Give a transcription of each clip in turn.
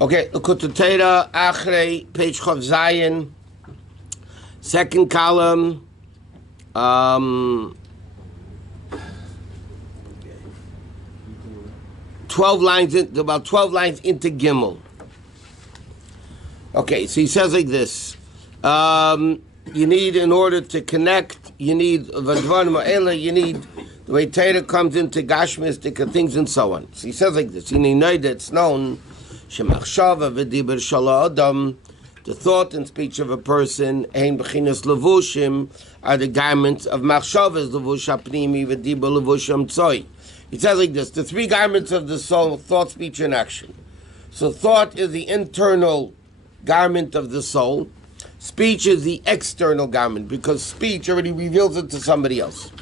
Okay, Likkutei, Acharei, page Chav Zayin, second column, 12 lines, about 12 lines into Gimel. Okay, so he says like this. You need, in order to connect, you need the way Torah comes into Gashmistic things and so on. So he says like this. You know that it's known, the thought and speech of a person, ein bechinas levushim, are the garments of machshavas, levush hapnimi, v'dibur levush hamtzoi. He says like this, the three garments of the soul, thought, speech, and action. So thought is the internal garment of the soul. Speech is the external garment, because speech already reveals it to somebody else.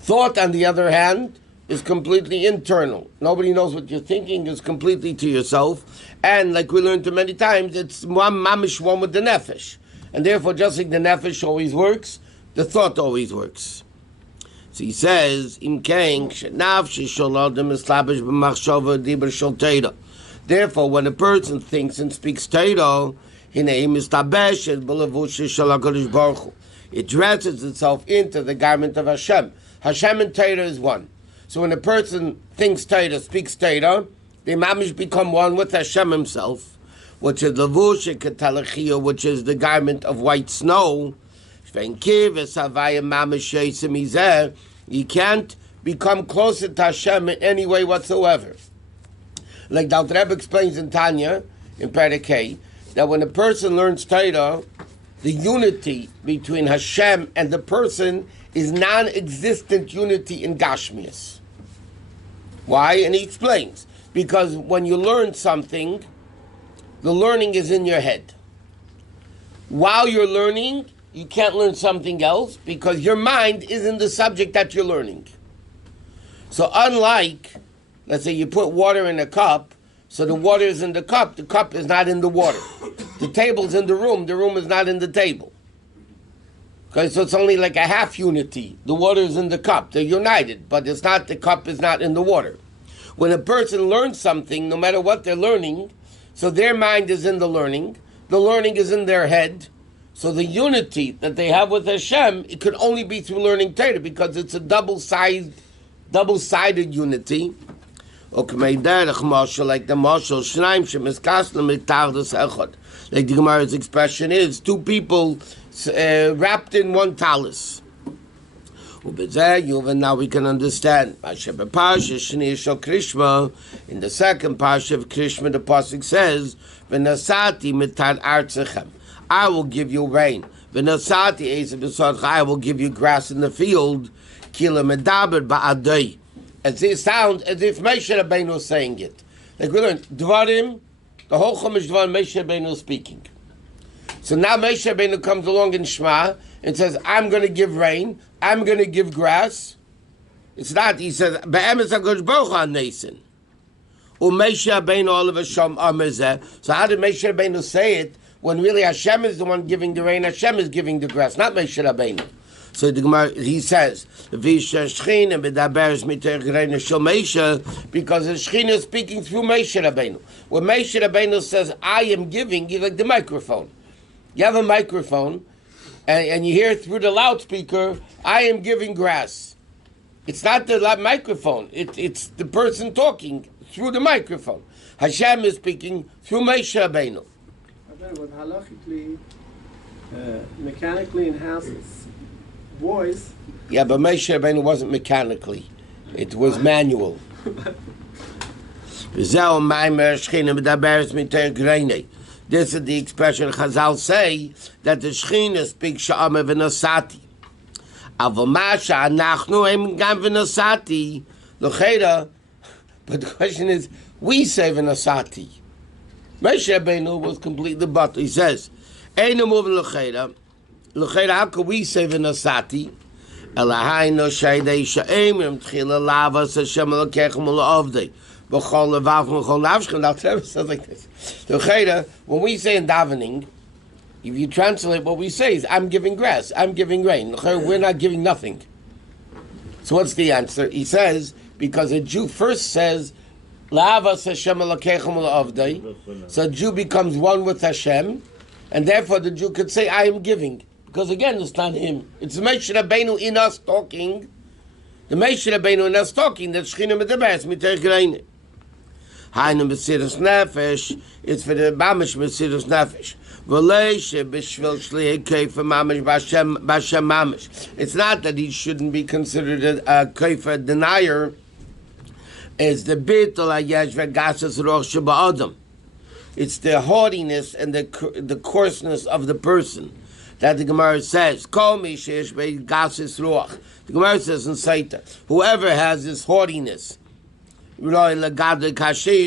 Thought, on the other hand, is completely internal. Nobody knows what you're thinking, is completely to yourself. And like we learned too many times, it's mamish one with the nefesh. And therefore, just like the nefesh always works, the thought always works. So he says, therefore, when a person thinks and speaks Torah, it dresses itself into the garment of Hashem. Hashem and Torah is one. So when a person thinks Torah, speaks Torah, they mamish become one with Hashem himself, which is levush, which is the garment of white snow. You can't become closer to Hashem in any way whatsoever. Like the Rebbe explains in Tanya, in Parshat, that when a person learns Torah, the unity between Hashem and the person is non-existent unity in Gashmias. Why? And he explains. Because when you learn something, the learning is in your head. While you're learning, you can't learn something else because your mind is in the subject that you're learning. So unlike, let's say you put water in a cup, so the water is in the cup is not in the water. The table's in the room is not in the table. Okay, so it's only like a half unity. The water is in the cup, they're united, but it's not, the cup is not in the water. When a person learns something, no matter what they're learning, so their mind is in the learning is in their head, so the unity that they have with Hashem, it could only be through learning Torah, because it's a double-sided unity. Like the Gemara's expression is, two people wrapped in one talis. Now we can understand. In the second Parshat of Krishma, the pasuk says, I will give you rain. I will give you grass in the field. As it sounds as if Moshe Rabbeinu is saying it. Like we learned, Dvarim, the whole Chumash Dvarim, Moshe Rabbeinu is speaking. So now Moshe Rabbeinu comes along in Shema and says, I'm going to give rain, I'm going to give grass. It's not, he says, Be'emes HaKadosh Baruch Hu HaNesin. Moshe Rabbeinu all of Hashem Amazeh. So how did Moshe Rabbeinu say it when really Hashem is the one giving the rain, Hashem is giving the grass, not Moshe Rabbeinu? So the Gemara, he says, because the Shechina is speaking through Moshe Rabbeinu. When Moshe Rabbeinu says, I am giving, you like the microphone. You have a microphone, and you hear through the loudspeaker, I am giving grass. It's not the microphone, it's the person talking through the microphone. Hashem is speaking through Moshe Rabbeinu. But halachically, mechanically in houses, voice. Yeah, but Moshe Rabbeinu wasn't mechanically; it was manual. This is the expression Chazal say that the Shechina speaks Sha'ama v'Nasati. Avomasha anachnu em gam v'Nasati l'cheira. But the question is, we say v'Nasati. Moshe Rabbeinu was completely but. He says, "Einu moving l'cheira." L'cheira, how could we say v'Nasati? Elahayno shaydei sha'emim tchila lavas Hashem elokechem u'la'avdei. B'chol levav b'chol nafshchem. Now, Trevor says like this. L'cheira, when we say in davening, if you translate what we say is, I'm giving grass, I'm giving rain. L'cheira, we're not giving nothing. So what's the answer? He says, because a Jew first says, La'avas Hashem Elokeichem La'avdei. So a Jew becomes one with Hashem, and therefore the Jew could say, I am giving. Because again, it's not him. It's the Moshe Rabbeinu in us talking. The Moshe Rabbeinu in us talking, that Shechina Medabers, Miter Greine. Hainu Mesiras Nefesh, it's for the Mamish Mesiras Nefesh. It's not that he shouldn't be considered a kaifa denier. It's the bittul hayesh v'gasas roch sheba'adam. It's the haughtiness and the coarseness of the person that the Gemara says. Kol mi sheyesh v'gasas roch. The Gemara says in Saita, whoever has this haughtiness, you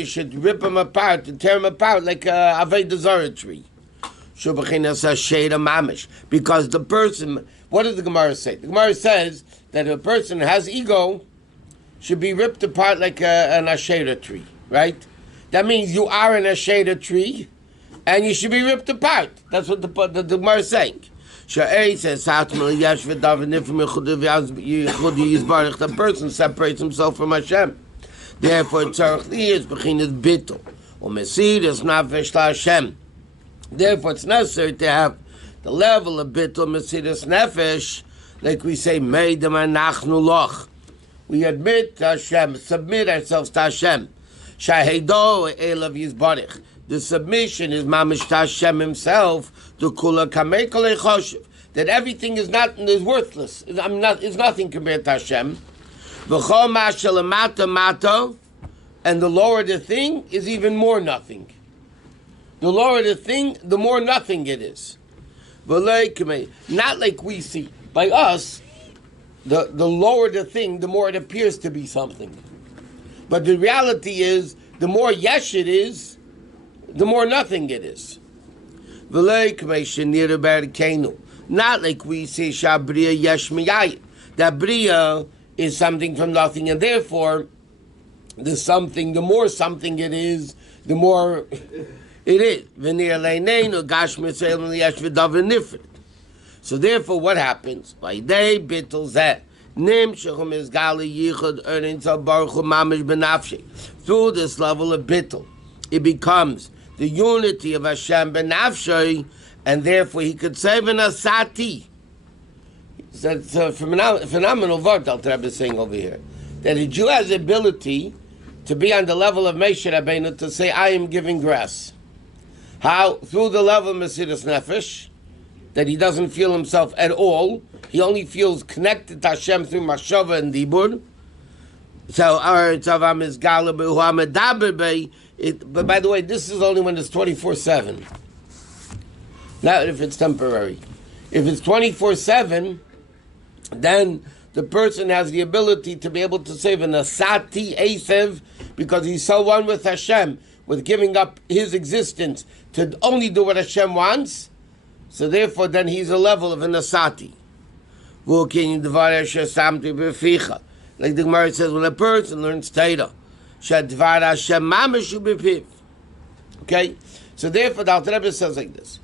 should rip him apart and tear him apart like a Avodah Zarah tree. Because the person, what does the Gemara say? The Gemara says that a person who has ego should be ripped apart like an Asherah tree, right? That means you are an Asherah tree, and you should be ripped apart. That's what the Gemara is saying. Acharei says, the person separates himself from Hashem. Therefore, tzarich is bechinas bittul, umesiras nafesh laHashem. Therefore, it's necessary to have the level of bittul mesiras nefesh, like we say, meidem anachnu loch. We admit to Hashem, submit ourselves to Hashem. Shahedo elav yizbarich. The submission is mamish to Hashem Himself. To kula kamei kolei choshev. That everything is worthless. Is nothing compared to Hashem. V'chol mashal mata mato, and the lower the thing is even more nothing. The lower the thing, the more nothing it is. Not like we see. By us, the lower the thing, the more it appears to be something. But the reality is, the more yesh it is, the more nothing it is. Not like we say, Shabriya yesh miyayim. That Briya is something from nothing, and therefore, the more something it is, the more it is. So therefore, what happens? Through this level of bittul, it becomes the unity of Hashem benafshay, and therefore he could say v'nasati. That's a phenomenal word Al Rebbe is saying over here. That a Jew has the ability to be on the level of Moshe Rabbeinu to say, I am giving grass. How? Through the level of Mesiras Nefesh, that he doesn't feel himself at all. He only feels connected to Hashem through Mashava and Dibur. So, but by the way, this is only when it's 24/7. Not if it's temporary. If it's 24/7, then the person has the ability to be able to say v'nasati esev, because he's so one with Hashem, with giving up his existence to only do what Hashem wants. So therefore, then he's a level of v'nasati. Like the Gemara says, when a person learns Torah, shadvar Hashem mamishu b'piv. Okay, so therefore, the Alter Rebbe says like this: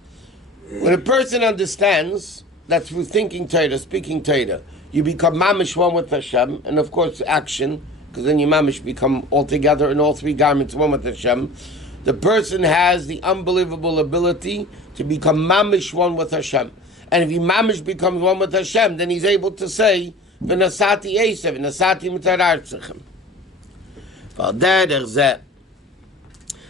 when a person understands that through thinking Torah, speaking Torah, you become mamish one with Hashem, and of course action, because then you mamish become altogether in all three garments one with Hashem. The person has the unbelievable ability to become mamish one with Hashem. And if he mamish becomes one with Hashem, then he's able to say, v'nasati esev, v'nasati mutarartzechem.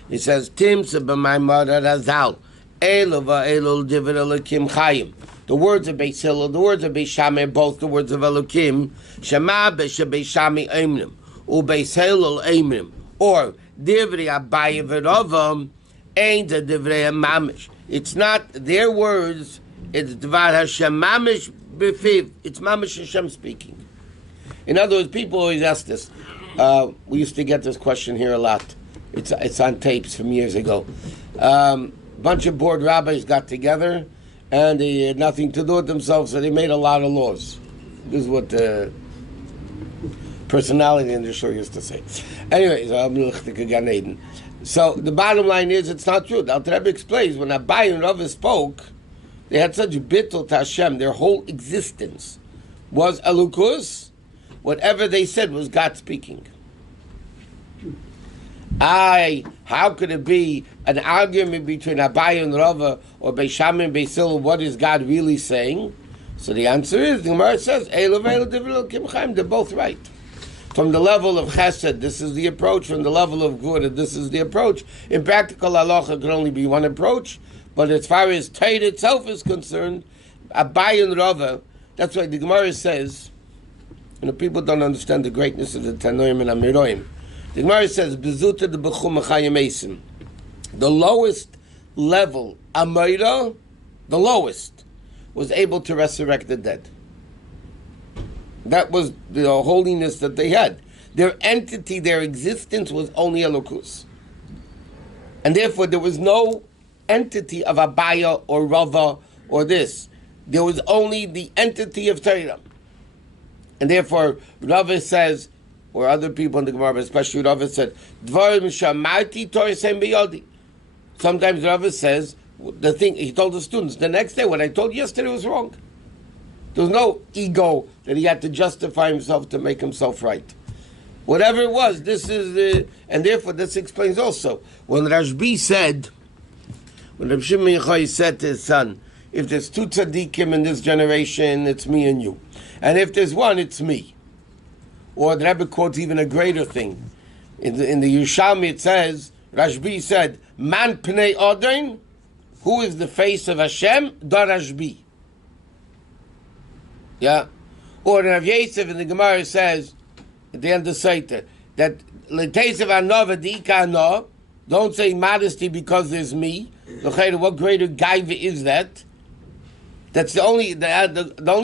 He says, Timsa b'maimar razal, elu va'elu divrei Elokim chayim. The words of Beis Hillel, the words of Beis Shammai, both the words of Elokim, Shema Beis Shammai Eimrim, U Beis Hillel Eimrim, or Divrei Abaye v'Rava, ain't the Divrei Mamish. It's not their words, it's Dvar Hashem Mamish b'fiv. It's Mamish Hashem speaking. In other words, people always ask this. We used to get this question here a lot. It's on tapes from years ago. Bunch of board rabbis got together, and they had nothing to do with themselves, so they made a lot of laws. This is what the personality in the show used to say. Anyways, so the bottom line is, it's not true. The Alter Rebbe explains, when Abai and Rava spoke, they had such bittul to Hashem, their whole existence was elukus. Whatever they said was God speaking. How could it be an argument between Abai and Rava or Beis Shammai and Beis Hillel? What is God really saying? So the answer is, the Gemara says, they're both right. From the level of Chesed, this is the approach. From the level of Gvura, this is the approach. In practical halacha, can only be one approach. But as far as Torah itself is concerned, Abai and Rava, that's why the Gemara says, people don't understand the greatness of the Tanoim and Amiroim. The Gemara says, Bezuta de Bechum Achayim Eisim. The lowest level, Amira, the lowest, was able to resurrect the dead. That was the holiness that they had. Their entity, their existence was only Elokus. And therefore there was no entity of Abaya or Rava or this. There was only the entity of Torah. And therefore Rava says, or other people in the Gemara, especially Rava said, Dvarim shamarti Torah sem biyodi. Sometimes Rava says, the thing, he told the students, the next day, what I told you yesterday was wrong. There was no ego that he had to justify himself to make himself right. Whatever it was, this is the, and therefore this explains also. When Rashbi said, when Rabbi Shimon Yochai said to his son, if there's two tzaddikim in this generation, it's me and you. And if there's one, it's me. Or the Rebbe quotes even a greater thing. In the Yerushalmi it says, Rashbi said, Man pnei Odin, who is the face of Hashem? Da Rashbi. Yeah. Or Rav Yosef in the Gemara says, at the end of Saita, that L'teisev anova di'ika ano, don't say modesty because there's me. What greater gaiva is that? That's the only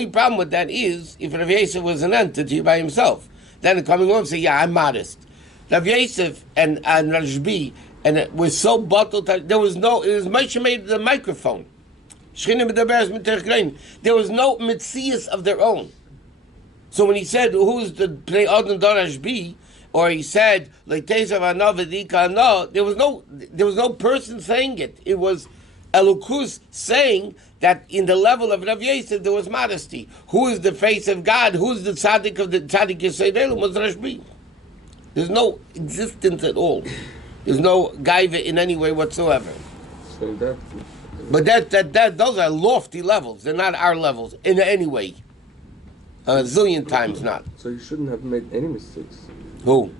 problem with that is if Rav Yosef was an entity by himself. Then coming along and say, yeah, I'm modest. Rav Yosef and Rashbi, and it was so bottled, there was no, it was Moshe made the microphone. There was no mitzias of their own. So when he said, who's the Pnei Odin Rashbi, or he said, there was no person saying it. It was Elokus saying that in the level of Rav Yosef there was modesty. Who is the face of God? Who is the tzaddik of the tzaddik Yisrael? Was Rashbi. There's no existence at all. There's no gaiva in any way whatsoever. So but that those are lofty levels. They're not our levels in any way. A zillion times not. So you shouldn't have made any mistakes. Who?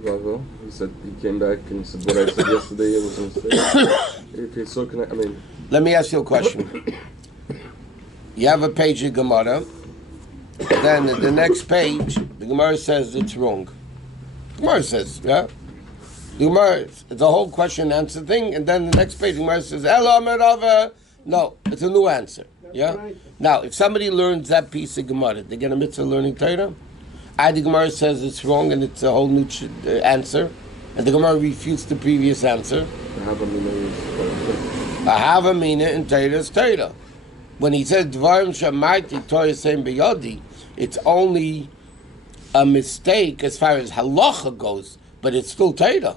Rava. He said he came back and said what I said yesterday it was a mistake. If he's so I mean. Let me ask you a question. You have a page of Gemara. Then the next page, the Gemara says it's wrong. The Gemara says, yeah. The Gemara, it's a whole question answer thing, and then the next page, the Gemara says, "Elo Merava." No, it's a new answer. Yeah. Right. Now, if somebody learns that piece of Gemara, they get a mitzvah learning Torah. The Gemara says it's wrong, and it's a whole new answer, and the Gemara refutes the previous answer. Ahavamina in Torah is Torah. When he says Dvarim Shamarti Torah Sem B'Yodi, it's only a mistake as far as halacha goes, but it's still Torah.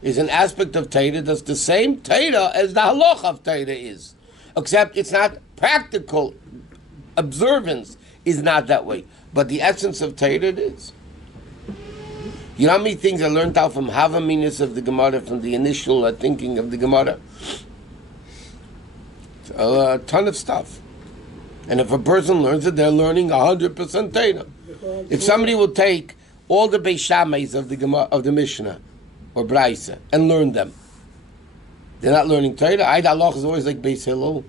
Is an aspect of Torah that's the same Torah as the halacha of Torah is, except it's not practical observance is not that way, but the essence of Torah it is. You know how many things I learned out from Havaminas of the Gemara, from the initial thinking of the Gemara? A ton of stuff. And if a person learns it, they're learning 100% Torah. If somebody will take all the Beis Shammais of the Gemara, of the Mishnah or Braisa and learn them, they're not learning Torah. Allah is always like Beis Hillel,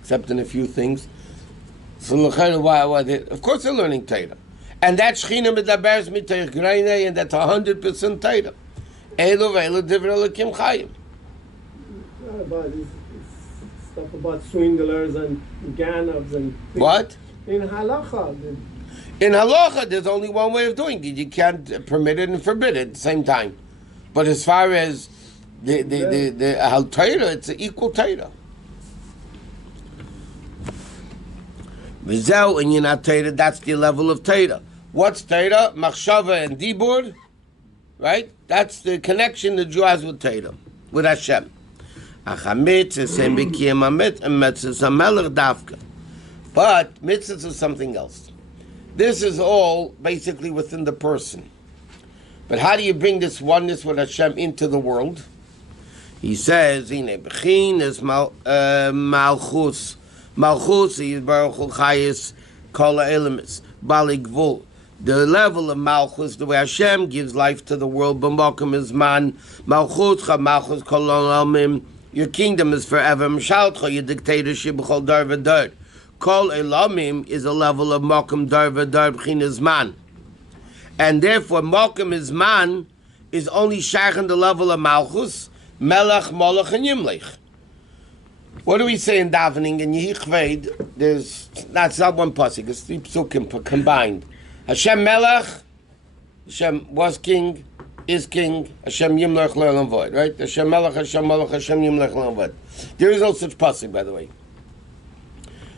except in a few things. So of course they're learning Torah. And that Shechina Medaberes Mitayich Greinei, and that's 100% Torah. Elu ve'elu divrei Elokim Chayim. Stuff about swindlers and ganavs and things. What? In halacha. In halacha, there's only one way of doing it. You can't permit it and forbid it at the same time. But as far as the Torah, it's an equal Torah. V'zeu and Yinat Torah, that's the level of Torah. What's Torah? Machshava and Dibur, right? That's the connection the Jew has with Torah, with Hashem. But mitzvahs is something else. This is all basically within the person. But how do you bring this oneness with Hashem into the world? He says, "Ine bechin is malchus, malchus is baruch hu chayis kol ha'elemis bali gvul." The level of malchus, the way Hashem gives life to the world, b'makom is man malchus cha malchus kol olamim. Your kingdom is forever. M'shalcha, your dictatorship b'chol dar v'dar. Kol elamim is a level of makom dar v'dar b'chin is man. And therefore, Malkum is man is only shaykh on the level of Malchus, Melech, Molech, and Yimlech. What do we say in davening? In Yehichveid, that's not one pasuk, it's 3 psukim combined. Hashem Melech, Hashem was king, is king, Hashem Yimlech, Le'olam Vod, right? Hashem Melech, Hashem Molech, Hashem Yimlech, Le'olam Vod. There is no such pasuk, by the way.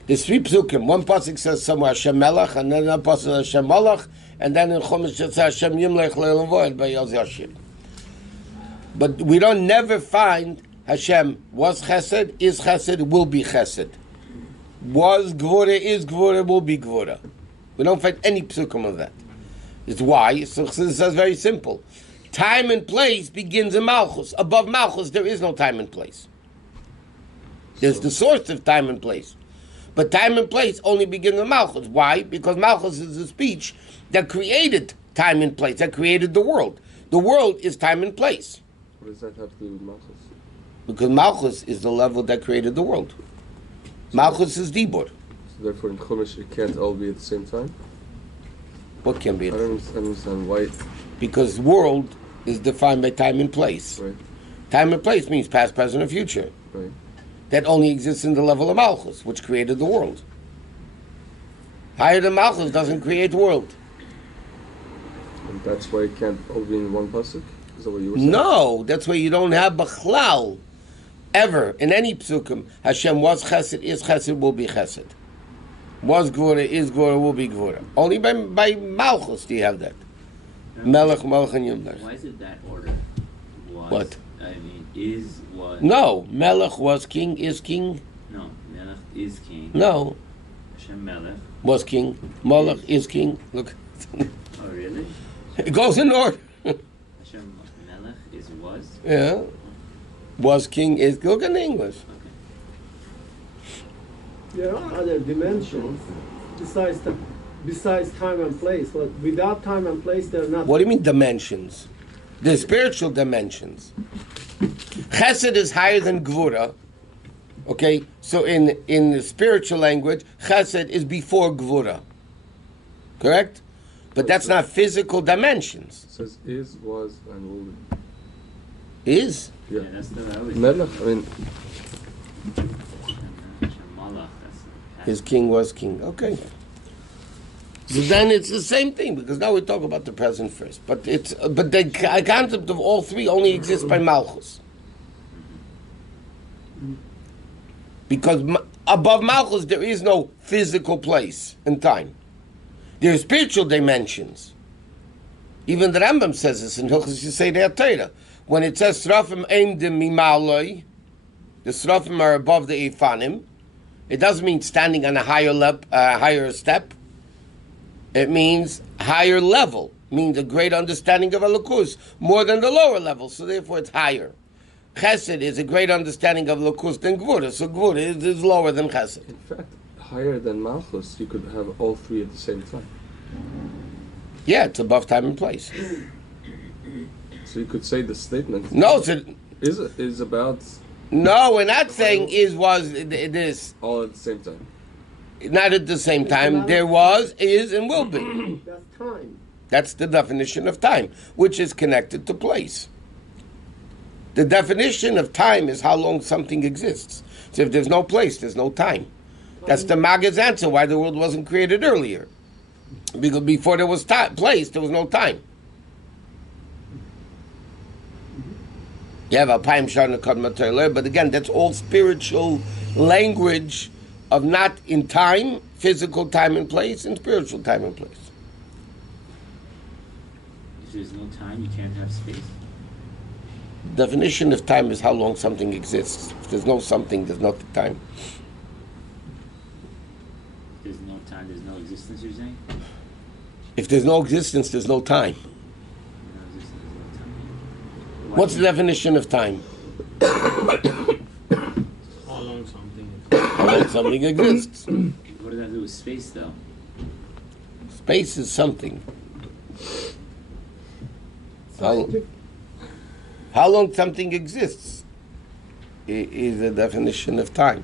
There's 3 psukim. One pasuk says somewhere Hashem Melech, and then another pasuk says Hashem Molech, and then in Chumash it says Hashem Yimlech Le'olam Vod by Yos Yashir. But we don't never find Hashem was Chesed, is Chesed, will be Chesed. Was Gvura, is Gvura, will be Gvura. We don't find any psukim of that. It's why? So it says very simple. Time and place begins in Malchus. Above Malchus there is no time and place. There's the source of time and place. But time and place only begin in Malchus. Why? Because Malchus is the speech that created time and place, that created the world. The world is time and place. What does that have to do with Malchus? Because Malchus is the level that created the world. Malchus is Dibur. So therefore in Chumash it can't all be at the same time? What can be I it? don't understand why. Because world is defined by time and place. Right. Time and place means past, present, and future. Right. That only exists in the level of Malchus, which created the world. Higher than Malchus doesn't create the world. And that's why it can't all be in one pasuk? Is that what you were saying? No, that's why you don't have Bechlal ever in any psukim. Hashem was Chesed, is Chesed, will be Chesed. Was Gvura, is Gvura, will be Gvura. Only by Malchus do you have that. Melech, Melech, and Yimlech. Why is it that order? Was, What? I mean, is, was. No, Melech was king, is king. No, Melech is king. No, Hashem Melech. was king. Melech is king. Look, Oh, really? it goes in order. Hashem Melech is was? Yeah. Was king, is. Look in the English. Okay. There are other dimensions besides time and place, but without time and place, they're not. What do you mean dimensions? The spiritual dimensions. Chesed is higher than Gvura. Okay, so in the spiritual language, Chesed is before Gvura. Correct? But that's not physical dimensions. It says is, was, and will be. Is? Yeah. Yeah, that's the way I always Melech, I mean, Hashem Malach, that's His king was king. Okay. So then it's the same thing, because now we talk about the present first. But the concept of all 3 only exists by Malchus. Because above Malchus there is no physical place and time. There are spiritual dimensions. Even the Rambam says this in Hilchos Yisei Torah. When it says Srafim Eimdim Mimaloi, the Srafim are above the Eifanim, it doesn't mean standing on a higher step. It means higher level, means a great understanding of Elokus, more than the lower level, so therefore it's higher. Chesed is a great understanding of Elokus than Gvura, so Gvura is lower than Chesed. in fact, higher than Malchus, you could have all 3 at the same time. Yeah, it's above time and place. So you could say the statement No, so, is about no, we're not saying is, was, this. all at the same time. Not at the same time. There was, is, and will be. That's time. That's the definition of time, which is connected to place. The definition of time is how long something exists. So if there's no place, there's no time. That's the Maggid's answer why the world wasn't created earlier. Because before there was place, there was no time. You have a Paim Shana Kadmatayler, but again, that's all spiritual language of not in time, physical time and place, and spiritual time and place. If there's no time, you can't have space. Definition of time is how long something exists. If there's no something, there's not the time. If there's no time, there's no existence, you're saying? If there's no existence, there's no time. No What's the definition of time? How long something is. How long something exists. What does that do with space, though? Space is something. Scientific. How long something exists is a definition of time.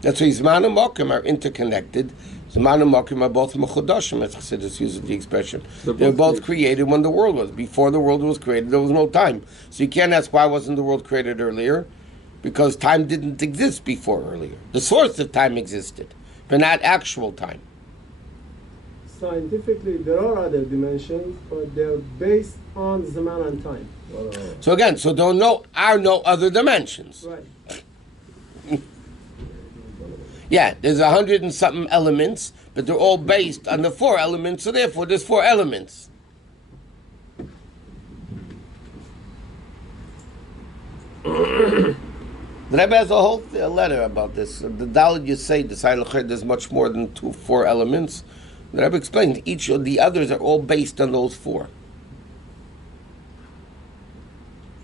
That's why Zman and Mokim are interconnected. Zman and Mokim are both Mechudashim, as Chassidus uses the expression. They were both created when the world was. Before the world was created, there was no time. So you can't ask why wasn't the world created earlier? Because time didn't exist before earlier. The source of time existed, but not actual time. Scientifically, there are other dimensions, but they're based on Zaman and time. So again, there are no other dimensions. Right. Yeah, there's 100 and something elements, but they're all based on the 4 elements, so therefore there's 4 elements. The Rebbe has a whole letter about this. The Daled you say, the Acharei, there's much more than 4 elements. The Rebbe explained each of the others are all based on those 4.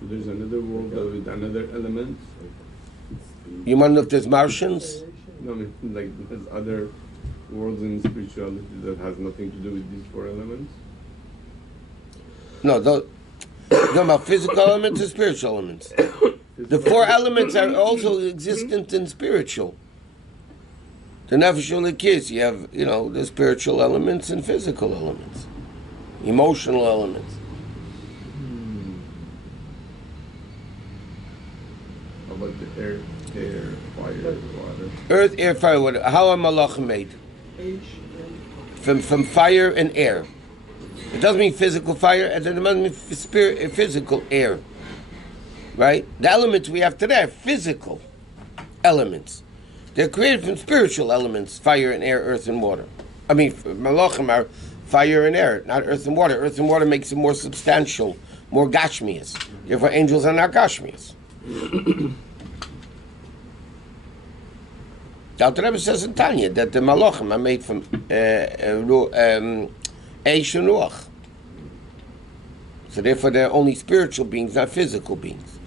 So there's another world with another element. You want to know if there's Martians? No, I mean, like there's other worlds in spirituality that has nothing to do with these 4 elements. No, you're talking about physical elements or spiritual elements? The 4 elements are also existent in spiritual. The nefesh u'likis, you have, the spiritual elements and physical elements, emotional elements. How about the air, fire, water? Earth, air, fire, water. How are malachim made? From fire and air. It doesn't mean physical fire, and it doesn't mean physical air. Right? The elements we have today are physical elements. They're created from spiritual elements, fire and air, earth and water. I mean, malachim are fire and air, not earth and water. Earth and water makes it more substantial, more gashmias. Therefore, angels are not gashmias. The Alter Rebbe says in Tanya that the malachim are made from eish and ruach. So therefore, they're only spiritual beings, not physical beings.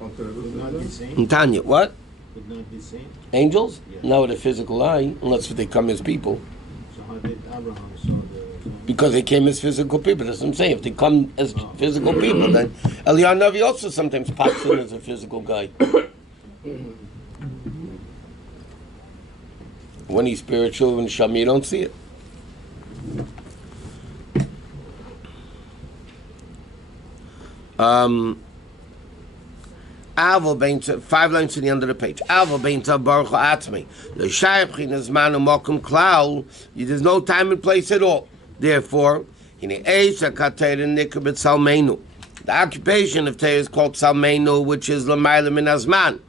Would not be seen. In Tanya, what? Would not be seen. Angels? Yeah. No, with a physical eye, unless they come as people. So how did Abraham saw the? Because they came as physical people. That's what I'm saying. If they come as physical people, then Eliyahu Navi also sometimes pops in as a physical guy. When he's spiritual, when Shami, you don't see it. Aval bein 5 lines to the end of the page. Aval bein baruch atzmi. The shayach is man u'mokum klal. There's no time and place at all. Therefore, in the age of katera nikabet salmeinu, the occupation of Torah is called salmeinu, which is l'mayla min azman.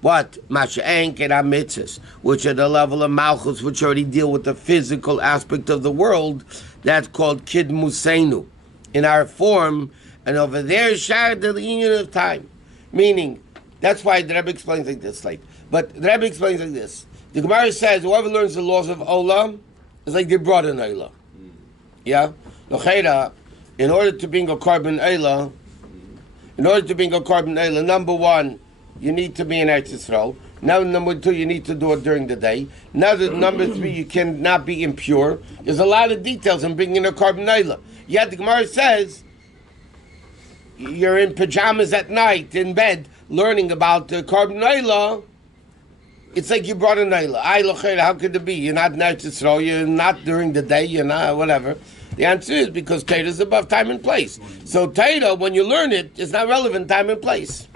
What? Masha'en kera mitzvahs, which are the level of malchus, which already deal with the physical aspect of the world. That's called kidmuseinu, in our form. And over there, shar the union of time. Meaning, that's why the Rebbe explains like this. But the Rebbe explains like this. The Gemara says, whoever learns the laws of Olam is like they brought an Olam. Yeah? In order to bring a carbon Olam, number 1, you need to be in Eretz Yisrael. Now, number 2, you need to do it during the day. Now, number 3, you cannot be impure. There's a lot of details in bringing a carbon Olam. Yet the Gemara says, you're in pajamas at night, in bed, learning about the carbon Olam. It's like you brought a Olam. How could it be? You're not in Eretz Yisrael, you're not during the day, you're not whatever. The answer is because Torah is above time and place. So Torah, when you learn it, is not relevant time and place.